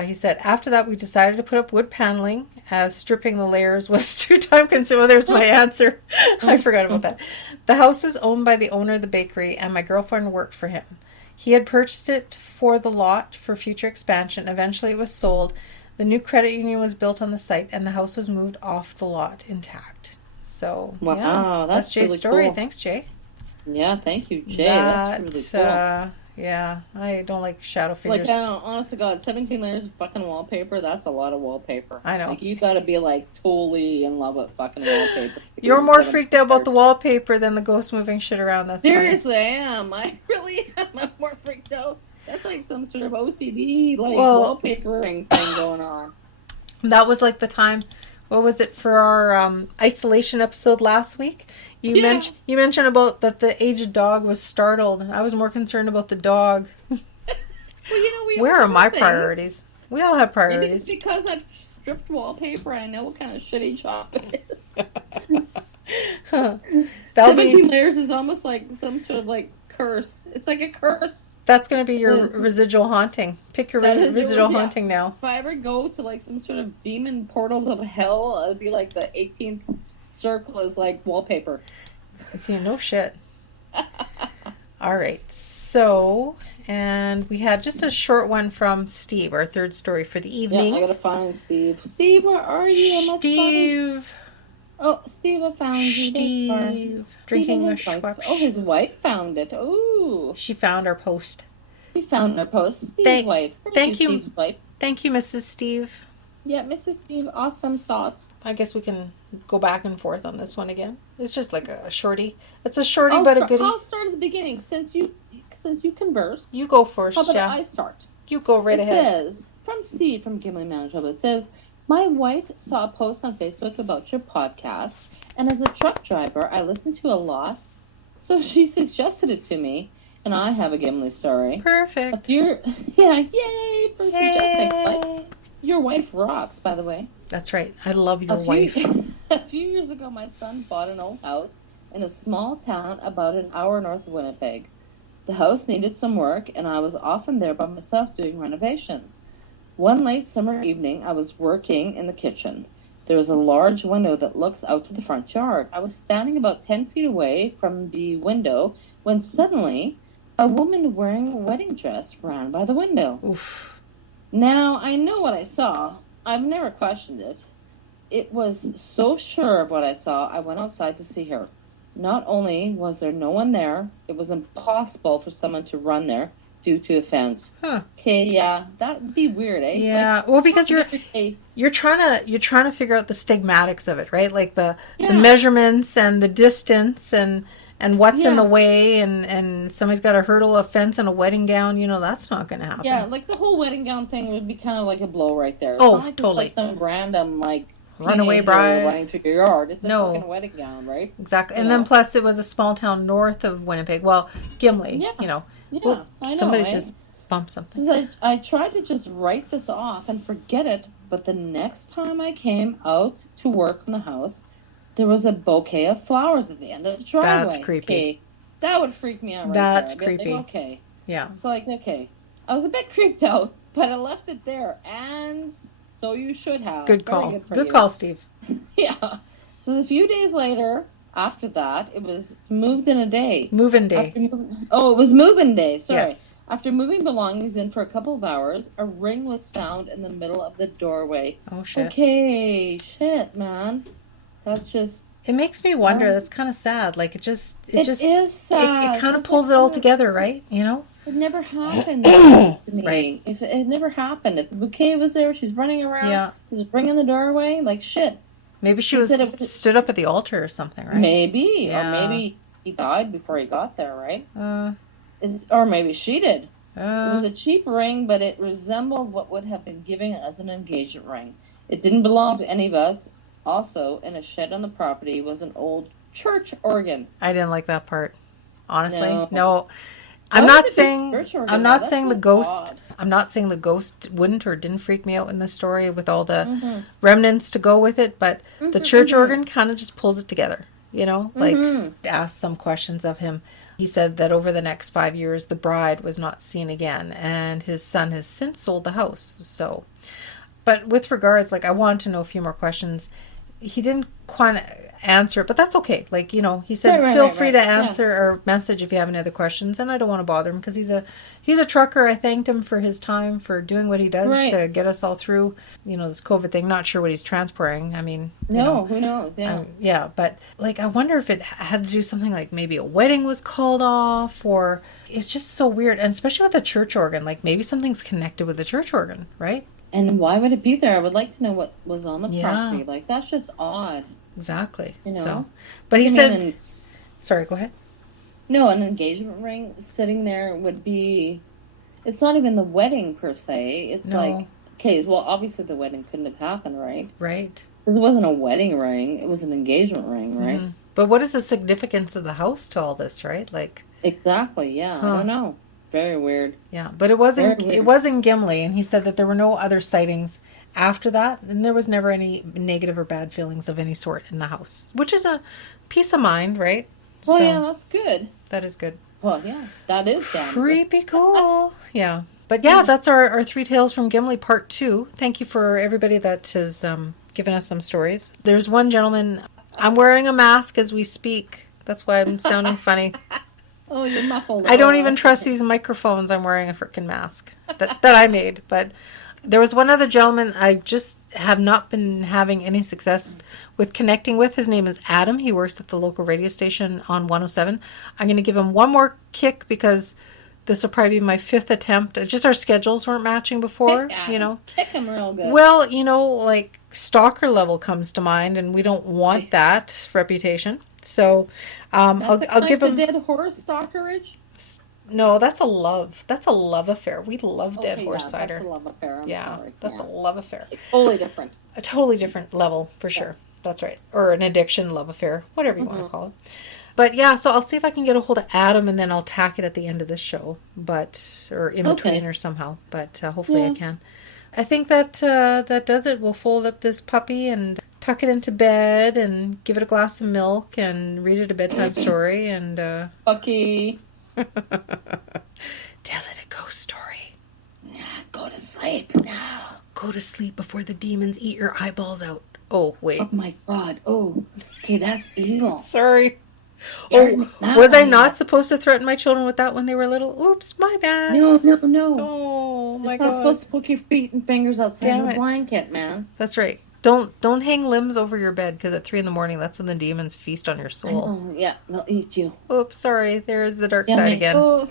He said, after that, we decided to put up wood paneling as stripping the layers was too time consuming. There's my answer. I forgot about that. The house was owned by the owner of the bakery, and my girlfriend worked for him. He had purchased it for the lot for future expansion. Eventually, it was sold. The new credit union was built on the site, and the house was moved off the lot intact. So, wow, yeah, that's Jay's really story. cool. Thanks, Jay. Yeah, thank you, Jay. That's really cool. Yeah, I don't like shadow figures. Like, honest to God, 17 layers of fucking wallpaper, that's a lot of wallpaper. I know. Like, you gotta be, like, totally in love with fucking wallpaper. You're more freaked out about the wallpaper than the ghost moving shit around. That's Seriously, I am. I really am. I'm more freaked out. That's like some sort of OCD, like, wallpapering thing going on. That was like the time, what was it, for our isolation episode last week? You mentioned about that the aged dog was startled. I was more concerned about the dog. Well, where are my priorities? We all have priorities. Maybe it's because I've stripped wallpaper and I know what kind of shitty job it is. 17 layers is almost like some sort of like curse. It's like a curse. That's going to be your residual haunting. Pick your residual haunting now. If I ever go to like some sort of demon portals of hell, it'll be like the 18th circle is like wallpaper. See, no shit. All right. So, and we had just a short one from Steve, our third story for the evening. Yeah, I gotta find Steve. Steve, where are you? Steve. Oh, Steve, I found you. Steve. Drinking a Schweppes. Oh, his wife found it. Oh. She found our post. She found our post. Steve's wife. Thank you. Steve's wife. Thank you, Mrs. Steve. Yeah, Mrs. Steve, awesome sauce. I guess we can go back and forth on this one again. It's just like a shorty. It's a shorty, but a goodie. I'll start at the beginning. Since you conversed. You go first, How about I start? You go right ahead. It says, from Steve from Gimli, Manitoba, it says, my wife saw a post on Facebook about your podcast, and as a truck driver, I listen to a lot, so she suggested it to me, and I have a Gimli story. Perfect. Yay for suggesting. Like, your wife rocks, by the way. That's right. I love your wife. A few years ago, my son bought an old house in a small town about an hour north of Winnipeg. The house needed some work, and I was often there by myself doing renovations. One late summer evening, I was working in the kitchen. There was a large window that looks out to the front yard. I was standing about 10 feet away from the window when suddenly a woman wearing a wedding dress ran by the window. Oof. Now, I know what I saw. I've never questioned it. It was so sure of what I saw, I went outside to see her. Not only was there no one there, it was impossible for someone to run there due to a fence. Huh. Okay, yeah, that would be weird, eh? Yeah, like, well, because you're trying to figure out the stigmatics of it, right? Like the measurements and the distance and what's in the way, and somebody's got to hurdle a fence in a wedding gown. That's not going to happen. Yeah, like the whole wedding gown thing would be kind of like a blow right there. Oh, it's not like totally. It's like some random like runaway bride running through your yard. It's a fucking wedding gown, right? Exactly. And then plus it was a small town north of Winnipeg. Well, Gimli. Yeah. Well, I know. Somebody just bumped something. So I tried to just write this off and forget it, but the next time I came out to work in the house, there was a bouquet of flowers at the end of the driveway. That's creepy. Okay, that would freak me out right That's there. creepy. Like, okay. Yeah. It's like, okay. I was a bit creeped out, but I left it there, and so you should have. Good call. Good call, Steve. Yeah. So a few days later, after that, it was moved in a day. Move-in day. It was move-in day. Sorry. Yes. After moving belongings in for a couple of hours, a ring was found in the middle of the doorway. Oh, shit. Okay, shit, man. That's just... It makes me wonder. That's kind of sad. Like, it is sad. It kind of pulls it all together, right? It never happened to me. Right. If it never happened. If the bouquet was there, she's running around. Yeah. There's a ring in the doorway. Like, shit. Maybe she was stood up at the altar or something, right? Maybe. Yeah. Or maybe he died before he got there, right? Or maybe she did. It was a cheap ring, but it resembled what would have been given as an engagement ring. It didn't belong to any of us. Also, in a shed on the property was an old church organ. I didn't like that part. Honestly, No. I'm not saying the ghost. I'm not saying the ghost wouldn't or didn't freak me out in the story with all the remnants to go with it, but the church organ kind of just pulls it together. Like ask some questions of him. He said that over the next 5 years, the bride was not seen again, and his son has since sold the house. So, but with regards, like, I wanted to know a few more questions. He didn't quite answer, but that's okay. Like, you know, he said, feel free to answer or message if you have any other questions, and I don't want to bother him because he's a trucker. I thanked him for his time, for doing what he does to get us all through, you know, this COVID thing. Not sure what he's transporting. I mean, who knows? Yeah, but like, I wonder if it had to do something like maybe a wedding was called off, or it's just so weird. And especially with the church organ, like maybe something's connected with the church organ, right? And why would it be there? I would like to know what was on the property. Like, that's just odd. Exactly. You know? So, but he said, sorry, go ahead. No, an engagement ring sitting there would be, it's not even the wedding per se. It's like, okay, well, obviously the wedding couldn't have happened, right? Right. Because it wasn't a wedding ring. It was an engagement ring, right? Mm-hmm. But what is the significance of the house to all this, right? Like, exactly, yeah. I don't know. Very weird. Yeah, but it was in Gimli, and he said that there were no other sightings after that, and there was never any negative or bad feelings of any sort in the house, which is a peace of mind, right? Well, yeah, that's good. That is good. Well, yeah, that is creepy cool. Yeah. But yeah, that's our 3 Tales from Gimli part 2. Thank you for everybody that has given us some stories. There's one gentleman, I'm wearing a mask as we speak. That's why I'm sounding funny. Oh, you're muffled. I don't even trust these microphones. I'm wearing a freaking mask that I made. But there was one other gentleman I just have not been having any success with connecting with. His name is Adam. He works at the local radio station on 107. I'm going to give him one more kick because this will probably be my 5th attempt. Just our schedules weren't matching before, you know. Kick him real good. Well, you know, like stalker level comes to mind, and we don't want that reputation. So I'll give him. Dead horse stalkerage? No, that's a love affair. We love dead horse cider. That's a love affair. I'm sorry. That's a love affair. It's totally different. A totally different level for sure. That's right. Or an addiction, love affair, whatever you want to call it. But yeah, so I'll see if I can get a hold of Adam, and then I'll tack it at the end of this show, or in between or somehow. But hopefully I can. I think that that does it. We'll fold up this puppy and tuck it into bed and give it a glass of milk and read it a bedtime story and Bucky. Tell it a ghost story. Go to sleep now. Go to sleep before the demons eat your eyeballs out. Oh, wait. Oh my God. Oh, okay, that's evil. Sorry. Was I not supposed to threaten my children with that when they were little? Oops, my bad. No. Oh my God. You're not supposed to put your feet and fingers outside the blanket, man. That's right. Don't hang limbs over your bed, because at 3 a.m, that's when the demons feast on your soul. Oh, yeah, they'll eat you. Oops, sorry. There's the dark side again. Oh.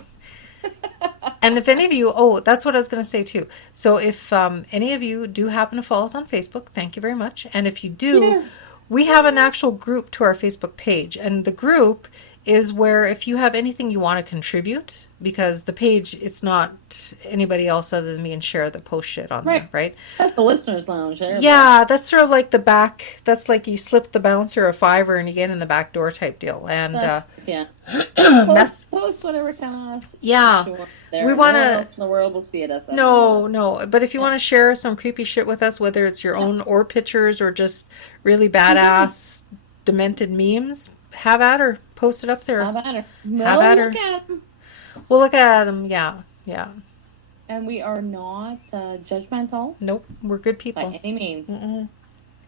And if any of you, that's what I was going to say too. So if any of you do happen to follow us on Facebook, thank you very much. And if you do, we have an actual group to our Facebook page. And the group is where if you have anything you want to contribute, because the page, it's not anybody else other than me and Cher that post shit on there, right? That's the listeners' lounge. Yeah, that's sort of like the back, that's like you slip the bouncer a $5 and you get in the back door type deal. And post whatever kind of we want to. No one else in the world will see it. No. But if you want to share some creepy shit with us, whether it's your own or pictures or just really badass, demented memes, have at her. Post it up there. Have at her. We'll look at them. Yeah. And we are not judgmental. Nope, we're good people by any means.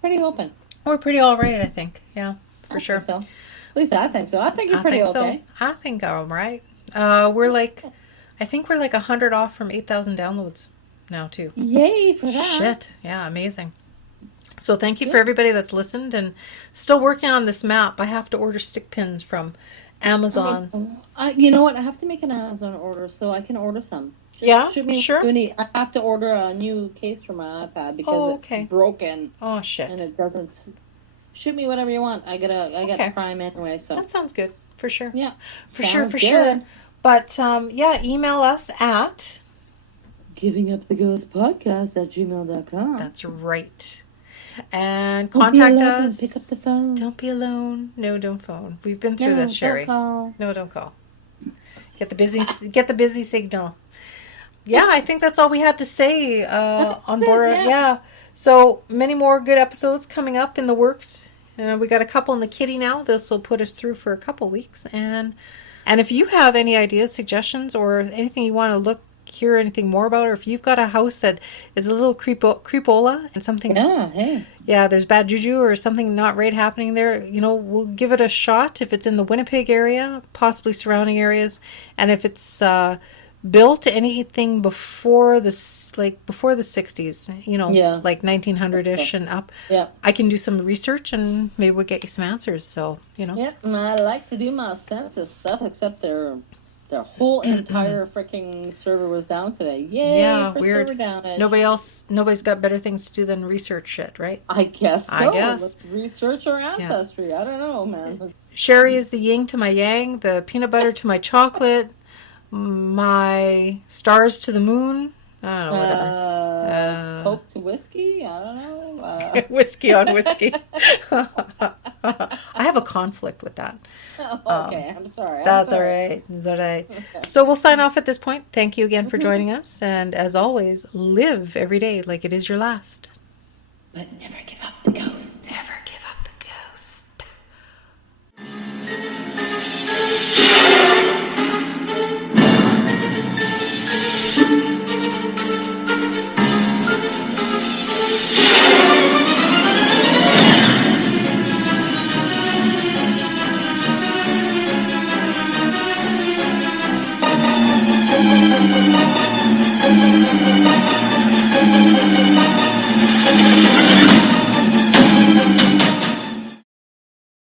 Pretty open. We're pretty all right, I think. Yeah, for sure. So. At least I think so. I think you're pretty okay. So. I think I'm right. I think we're like 100 off from 8,000 downloads now too. Yay for that! Shit, yeah, amazing. So thank you for everybody that's listened and still working on this map. I have to order stick pins from Amazon. You know what? I have to make an Amazon order so I can order some. Shoot me sure. I have to order a new case for my iPad because it's broken. Oh shit! And it doesn't. Shoot me whatever you want. I got Prime anyway, so that sounds good for sure. Yeah, for sure. But email us at Givinguptheghostpodcast@gmail.com. That's right. And contact us. Pick up the phone. Don't be alone. No, don't phone. We've been through this, Sherry. No, don't call. Get the busy signal. Yeah, I think that's all we had to say on board. Yeah. So many more good episodes coming up in the works. We got a couple in the kitty now. This will put us through for a couple weeks. And And if you have any ideas, suggestions, or anything you want to hear anything more about, or if you've got a house that is a little creepola and something's there's bad juju or something not right happening there, we'll give it a shot if it's in the Winnipeg area, possibly surrounding areas, and if it's built anything before the 60s, like 1900ish and up. Yeah. I can do some research and maybe we'll get you some answers. So, Yeah, and I like to do my census stuff, except their whole entire freaking server was down today. Yay! Yeah, for weird. Server downage. Nobody's got better things to do than research shit, right? I guess so. I guess. Let's research our ancestry. Yeah. I don't know, man. Sherry is the yin to my yang, the peanut butter to my chocolate, my stars to the moon. I don't know, whatever. Coke to whiskey? I don't know. Whiskey on whiskey. I have a conflict with that. Okay, I'm sorry. That's all right. It's all right. So we'll sign off at this point. Thank you again for joining us. And as always, live every day like it is your last. But never give up the ghost. Never give up the ghost.